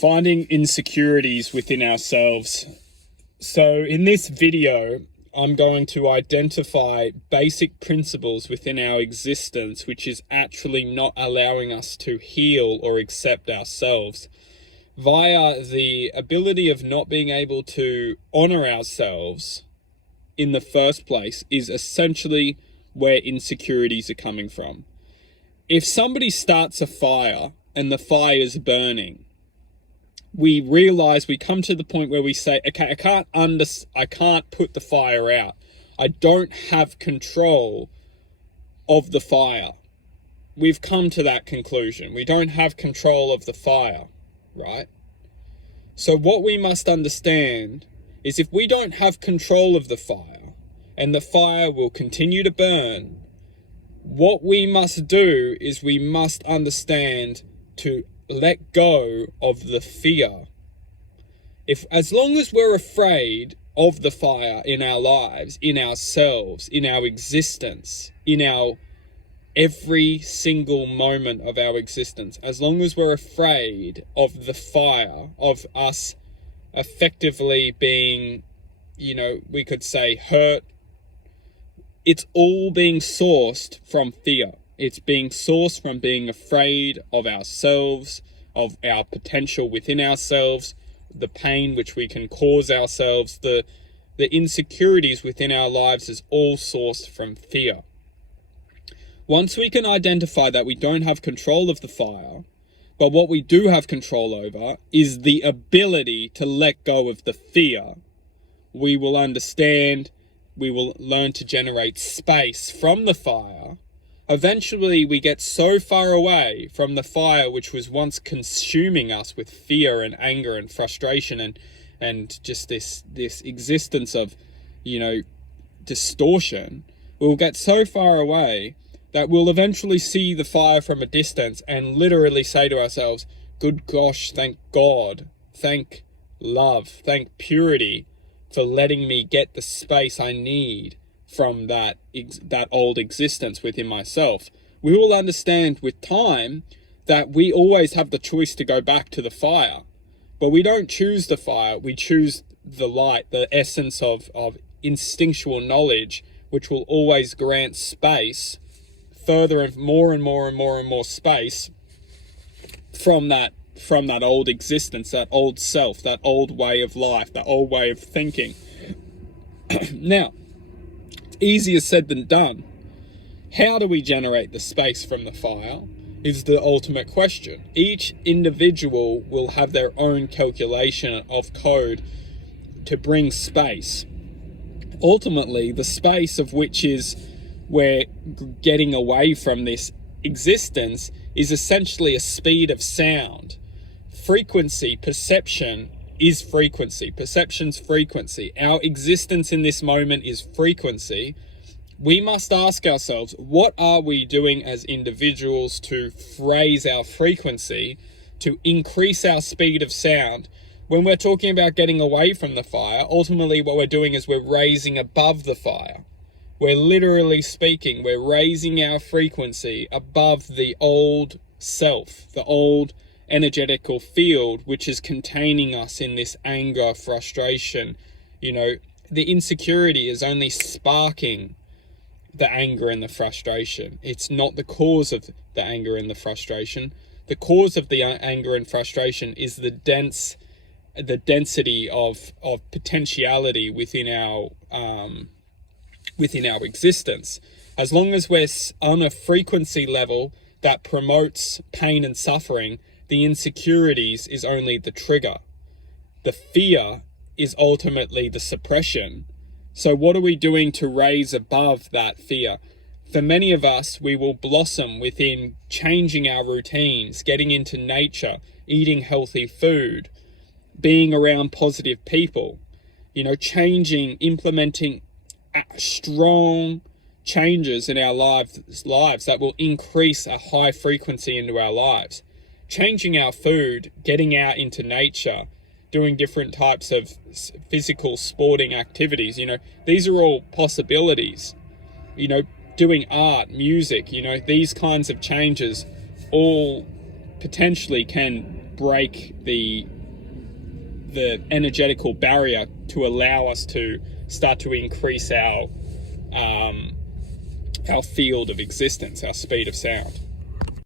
Finding insecurities within ourselves. So in this video, I'm going to identify basic principles within our existence, which is actually not allowing us to heal or accept ourselves via the ability of not being able to honor ourselves in the first place is essentially where insecurities are coming from. If somebody starts a fire and the fire is burning, we realize, we come to the point where we say, okay, I can't put the fire out. I don't have control of the fire. We've come to that conclusion. We don't have control of the fire, right? So what we must understand is if we don't have control of the fire and the fire will continue to burn, what we must do is we must understand to let go of the fear. As long as we're afraid of the fire in our lives, in ourselves, in our existence, in our every single moment of our existence, as long as we're afraid of the fire, of us effectively being, we could say hurt, it's all being sourced from fear. It's being sourced from being afraid of ourselves, of our potential within ourselves, the pain which we can cause ourselves, the insecurities within our lives is all sourced from fear. Once we can identify that we don't have control of the fire, but what we do have control over is the ability to let go of the fear, we will understand, we will learn to generate space from the fire. Eventually, we get so far away from the fire which was once consuming us with fear and anger and frustration and just this existence of, distortion. We'll get so far away that we'll eventually see the fire from a distance and literally say to ourselves, good gosh, thank God, thank love, thank purity for letting me get the space I need from that old existence within myself. We will understand with time that we always have the choice to go back to the fire, but we don't choose the fire, we choose the light, the essence of instinctual knowledge, which will always grant space, further and more and more and more and more space from that old existence, that old self, that old way of life, that old way of thinking. Now, easier said than done. How do we generate the space from the fire is the ultimate question. Each individual will have their own calculation of code to bring space. Ultimately, the space of which is we're getting away from this existence is essentially a speed of sound. Frequency, perception is frequency. Perception's frequency. Our existence in this moment is frequency. We must ask ourselves, what are we doing as individuals to raise our frequency, to increase our speed of sound? When we're talking about getting away from the fire, ultimately what we're doing is we're raising above the fire. We're literally speaking, we're raising our frequency above the old self, the old energetical field, which is containing us in this anger, frustration. The insecurity is only sparking the anger and the frustration. It's not the cause of the anger and the frustration. The cause of the anger and frustration is the density of potentiality within our existence. As long as we're on a frequency level that promotes pain and suffering, the insecurities is only the trigger. The fear is ultimately the suppression. So what are we doing to raise above that fear? For many of us, we will blossom within changing our routines, getting into nature, eating healthy food, being around positive people, changing, implementing strong changes in our lives that will increase a high frequency into our lives. Changing our food, getting out into nature, doing different types of physical sporting activities, these are all possibilities. Doing art, music, these kinds of changes all potentially can break the energetical barrier to allow us to start to increase our field of existence, our speed of sound.